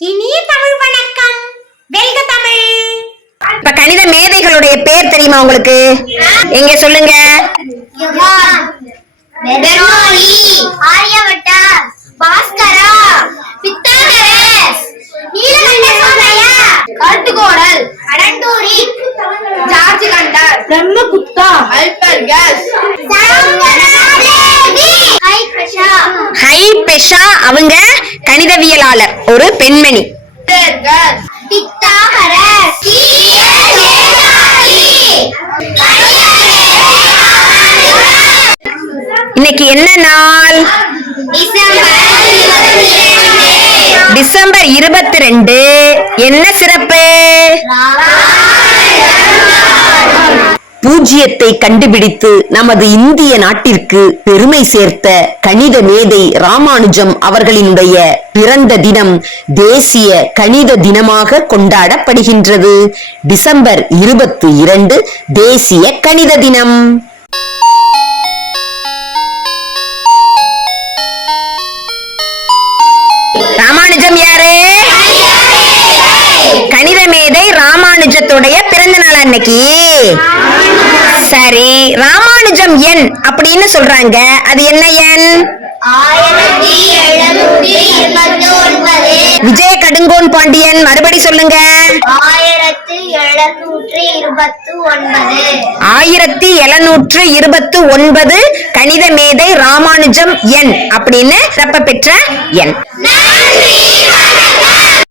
இனிய தமிழ் வணக்கம். வெல்க தமிழ். இப்ப கணித மேதைகளுடைய பேர் தெரியுமா உங்களுக்கு? எங்க சொல்லுங்க? பாஸ்கரா. பித்தாகரஸ். நீலகண்ட சோமையா காட்டுகோடல் அடண்டூரி ஜார்ஜ் கண்டர் பிரம்மகுப்தா. அல்பர்கஸ். ஹைபஷா ஹை பெஷா அவங்க கணிதவியலாளர் ஒரு பெண்மணி. இன்னைக்கு என்ன நாள்? டிசம்பர் இருபத்தி ரெண்டு. என்ன பூஜ்ஜியத்தை கண்டுபிடித்து நமது இந்திய நாட்டிற்கு பெருமை சேர்த்த கணித மேதை ராமானுஜம் அவர்களினுடைய பிறந்த தினம் தேசிய கணித தினமாக கொண்டாடப்படுகின்றது. டிசம்பர் இருபத்தி இரண்டு தேசிய கணித தினம். ராமானுஜம் யாரு? கணித மேதை ராமானுஜத்துடைய பிறந்த நாள் அன்னைக்கு. மாதிரி ராமானுஜம் எண் அப்படின்னு சொல்றாங்க. அது என்ன எண்? விஜய கடுங்கோன் பாண்டியன் மறுபடி சொல்லுங்க. ஆயிரத்தி இருபத்தி ஒன்பது எழுநூற்று இருபத்து ஒன்பது கணித மேதை ராமானுஜம் எண் அப்படின்னு சிறப்பு பெற்ற எண்.